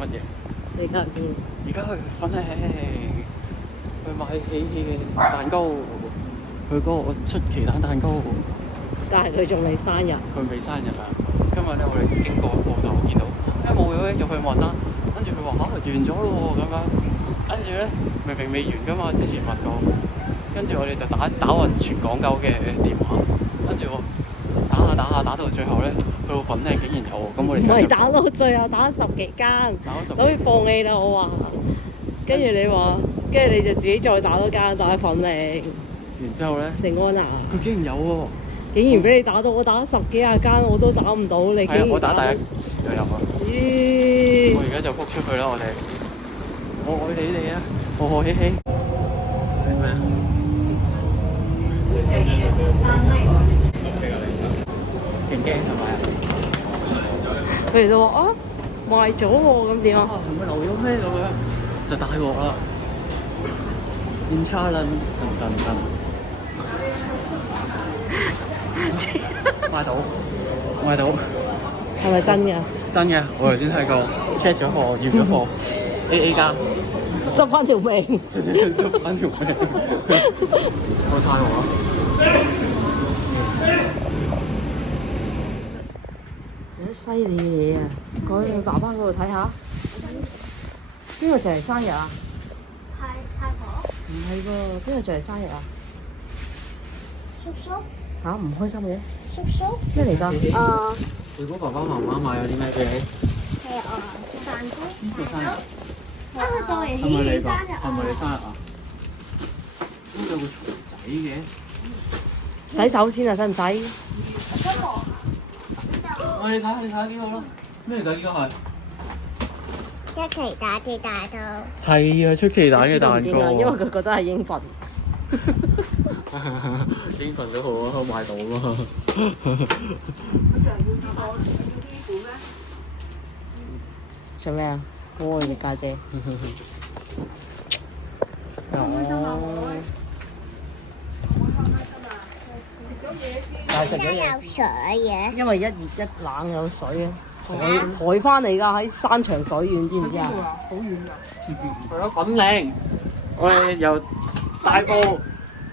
乜嘢？你而家去邊？而家去粉嶺，去買喜氣嘅蛋糕，去嗰個出奇蛋糕。但係佢仲未生日。佢未生日啊！今日咧，我哋經過鋪頭見到，冇咗咧，就去問啦。跟住佢話完咗咯喎，咁樣。跟住咧，明明未完噶嘛，之前問過。跟住我哋就打勻全港九嘅電話，跟住我打到最後咧，去到粉嶺竟然有喎。咁我哋唔係打到最後打咗10幾間，諗住放棄啦，我話。跟住你話，跟住你就自己再打多間，打喺粉嶺。然之後咧，成安啊！佢竟然有喎。竟然俾你打到，我打咗10幾廿間我都打唔到，你竟然我打第一次就入啊！咦！我而家就撲出去啦，我哋。我愛你哋啊！和和氣氣。係咪啊？勁驚係咪啊？佢哋就話啊賣咗喎，咁點啊？係咪留咗咩咁樣？就大鑊啦！In challenge，噔。買到，係咪真嘅？真嘅，我頭先睇過 check 咗貨，驗咗貨 AA 加，執翻條命，執翻條命，我太鑊啦！有啲犀利嘅嘢啊！過去爸爸嗰度睇下，邊個就嚟生日啊？太婆、唔係喎，邊個就嚟生日啊？叔叔、嚇唔開心嘅？叔叔，咩嚟㗎？如果爸爸媽媽買咗啲咩俾你？係蛋糕。邊個生日？佢就嚟係咪你㗎？喜生日係咪你生日啊？點解有個蟲仔嘅？洗手先啊，使唔使？你睇下呢個咯，咩嚟㗎？呢個係一齊打啲蛋糕。係啊，出奇蛋嘅蛋糕。因為佢覺得係應份。應份都好啊，可買到啊嘛。做咩啊？愛嘅家姐。但係食咗有嘢。水嘅。因為一熱一冷有水啊，抬翻嚟㗎喺山長水遠，知唔知啊？好遠㗎！去咗粉嶺，我哋由大埔、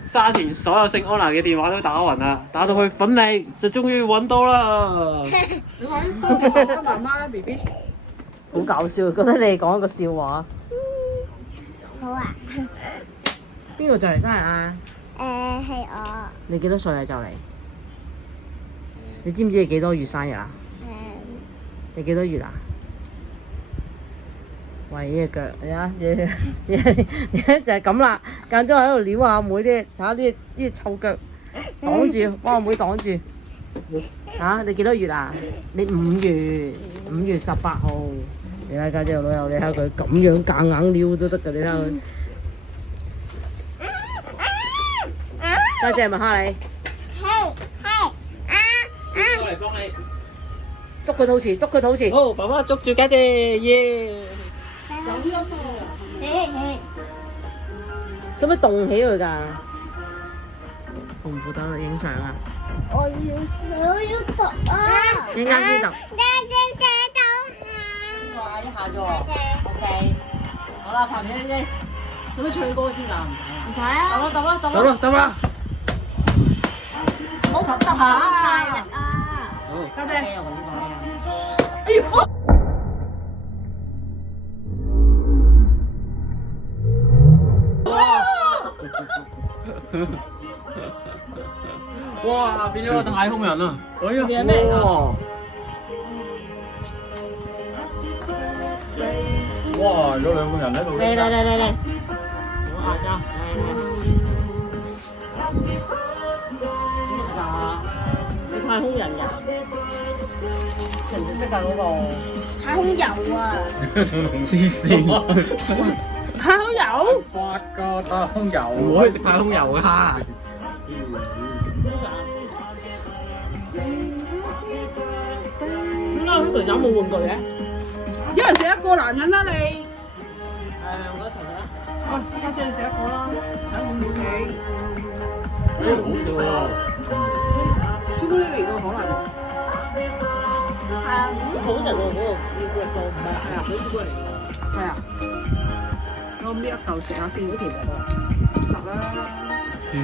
沙田所有聖安娜嘅電話都打暈啦，打到去粉嶺就終於揾到啦。你話啲媽媽咧 ，B B，好搞笑，覺得你講一個笑話。好啊。邊個就嚟生日啊？係我。你幾多歲啊？就嚟？你知唔知你幾多月生日啊？你幾多月啊？喂，呢隻腳，你睇，就係咁啦。間中喺度撩下阿妹啲，睇下啲臭腳擋住，幫阿妹擋住。嚇！你幾多月啊？你5月18號。你睇家姐個女友，你睇佢咁樣夾硬撩都得㗎，你睇佢。家姐係咪蝦你？過嚟幫你。捉佢肚臍，捉佢肚臍。好，爸爸捉住家姐，耶！使唔使動起佢㗎？好唔好得影相啊？我要讀啊！一陣間先讀。我哇！一下啫喎。OK。好啦，拍片先。使唔使唱歌先㗎？唔使啊！揼啦！得啦。冇揼咁大力啊！家姐。哎呦！哇！變咗個太空人啦！哎呀，變咗咩嚟㗎？哇！有兩個人喺度。嚟！我下㗎，點食啊？你太空人㗎？食唔食得㗎嗰個？太空油啊！黐線！太空油？發個太空油，唔可以食太空油㗎。點解呢條友冇玩具嘅？一人食一個男人啦你。我一齊食啊！啊，家姐你食一個啦，睇滿唔滿你？好笑喎！朱古力嚟㗎可能。啊，好食喎，嗰個朱古力糕唔係係啊，嗰朱古力嚟係啊。我搣一嚿食下先，好甜喎。十啦。喎。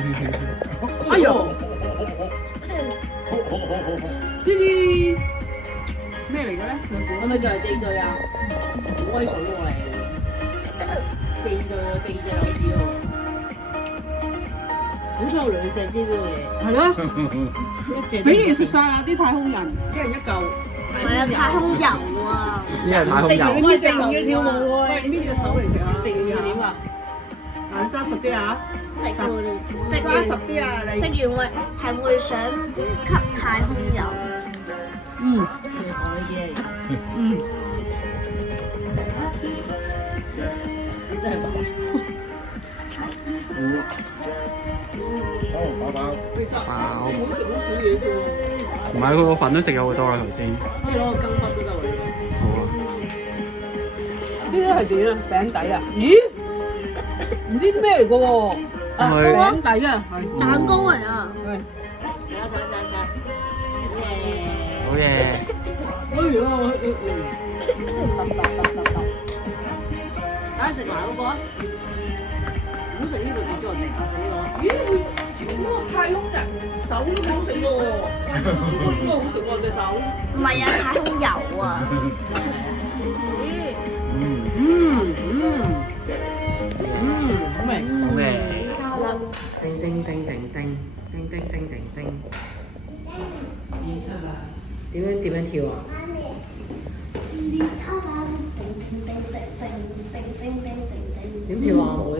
哎呦！呢啲咩嚟嘅咧？係咪就係地對啊？好威水喎你！地對啊，地隻有啲喎。好彩有兩隻知道嘢，係咯，一隻。俾你食晒啦！啲太空人，一人一嚿。唔係啊，太空油啊，呢係太空食油。完食完要跳舞喎，你搣隻手嚟食下。食完要點啊？眼揸實啲啊！食完揸實啲啊！你食完會想吸太空油。嗯，你講呢啲嘢。嗯，真係飽。飽。好食好少嘢啫喎。唔係佢個飯都食咗好多啦頭先。可以攞個羹筆都得喎。好啊。呢啲係點啊？餅底啊？咦？唔知咩嚟嘅喎？係咪餅底啊，係。蛋糕嚟啊！係。食啊食啊食啊食啊！耶！好嘢。哎呀，梗係食埋嗰個啊！唔好食呢個跌咗落地下死我！咦？嗰個太空人手都好食喎，應該好食喎隻手。唔係啊，太空油啊！好味。好味。叮叮叮叮叮叮叮叮叮叮。點樣跳啊？點跳啊？冇